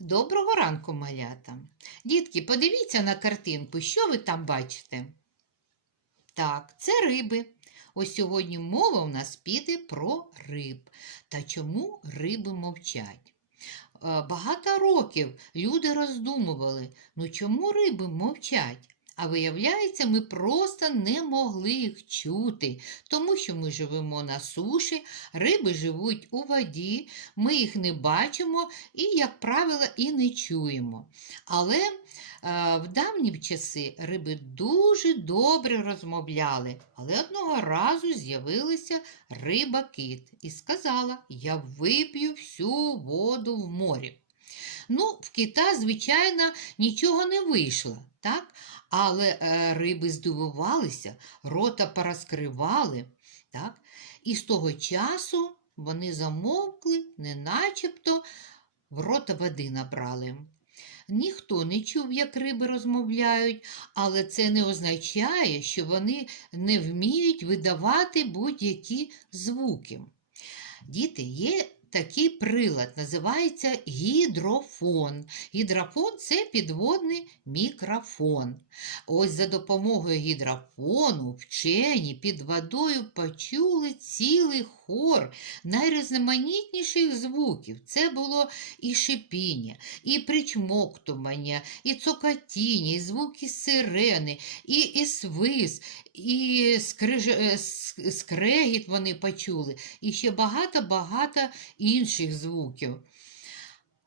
Доброго ранку, малята. Дітки, подивіться на картинку, що ви там бачите? Так, це риби. Ось сьогодні мова у нас піде про риб. Та чому риби мовчать? Е, Багато років люди роздумували, ну чому риби мовчать? А виявляється, ми просто не могли їх чути, тому що ми живемо на суші, риби живуть у воді, ми їх не бачимо і, як правило, і не чуємо. Але е, в давні часи риби дуже добре розмовляли, але одного разу з'явилася риба кит і сказала: Я вип'ю всю воду в морі. Ну, в кита, звичайно, нічого не вийшло, так? але е, риби здивувалися, рота порозкривали, так? і з того часу вони замовкли, не начебто в рота води набрали. Ніхто не чув, як риби розмовляють, але це не означає, що вони не вміють видавати будь-які звуки. Діти, є такий прилад, називається гідрофон. Гідрофон це підводний мікрофон. Ось за допомогою гідрофону вчені під водою почули цілий хор найрізноманітніших звуків. Це було і шипіння, і причмоктування, і цокотіння, і звуки сирени, і, і свист, і скриж... е, скрегіт вони почули, і ще багато-багато інших звуків.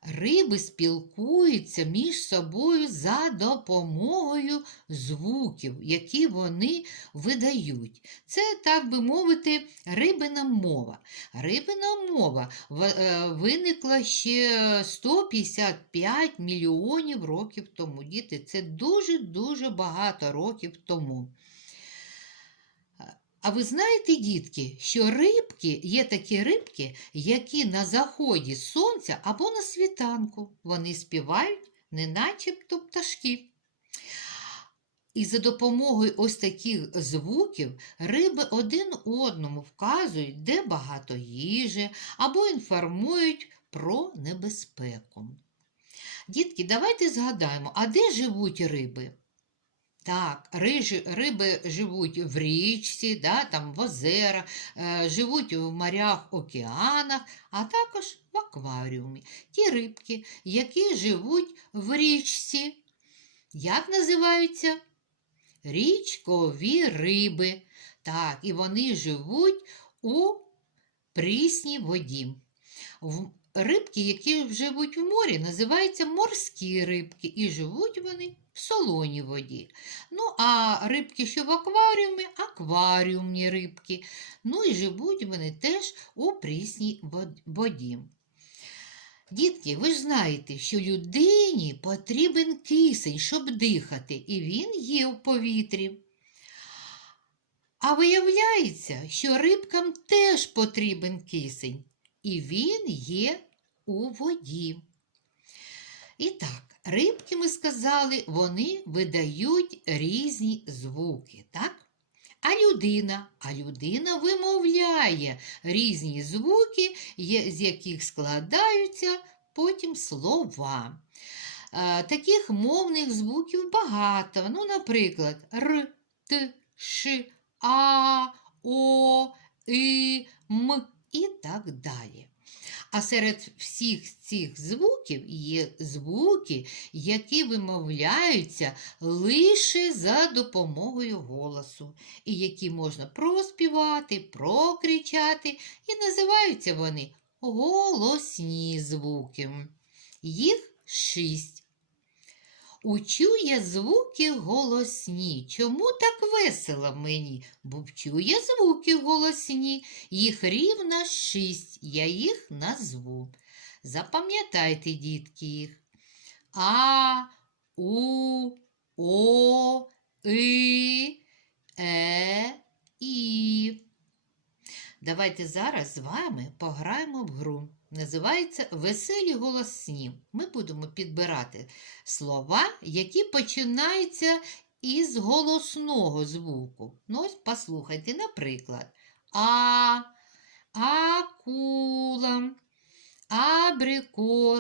Риби спілкуються між собою за допомогою звуків, які вони видають. Це, так би мовити, рибина мова. Рибина мова е, виникла ще 155 мільйонів років тому. Діти, це дуже-дуже багато років тому. А ви знаєте, дітки, що рибки є такі рибки, які на заході сонця або на світанку вони співають, не начебто пташки. І за допомогою ось таких звуків риби один одному вказують, де багато їжі, або інформують про небезпеку. Дітки, давайте згадаємо, а де живуть риби? Так, рижі, риби живуть в річці, да, там в озерах, е, живуть у морях, океанах, а також в акваріумі. Ті рибки, які живуть в річці. Як називаються? Річкові риби. Так, і вони живуть у прісній воді. В- Рибки, які живуть в морі, називаються морські рибки, і живуть вони в солоній воді. Ну, а рибки, що в акваріумі, акваріумні рибки. Ну і живуть вони теж у прісній воді. Дітки, ви ж знаєте, що людині потрібен кисень, щоб дихати, і він є в повітрі. А виявляється, що рибкам теж потрібен кисень, і він є у воді. І так, рибки, ми сказали, вони видають різні звуки, так? А людина, а людина вимовляє різні звуки, з яких складаються потім слова. Е, Таких мовних звуків багато. Ну, наприклад, р, т, ш, а, о, и, м і так далі. А серед всіх цих звуків є звуки, які вимовляються лише за допомогою голосу, і які можна проспівати, прокричати, і називаються вони голосні звуки. Їх шість. Учу я звуки голосні. Чому так весело мені? Бубчує звуки голосні. Їх рівно шість, я їх назву. Запам'ятайте, дітки, їх. А, У, О, И, Е, І. Давайте зараз з вами пограємо в гру. Називається Веселі голосні. Ми будемо підбирати слова, які починаються із голосного звуку. Ну, ось послухайте, наприклад, А, акула, абрикос.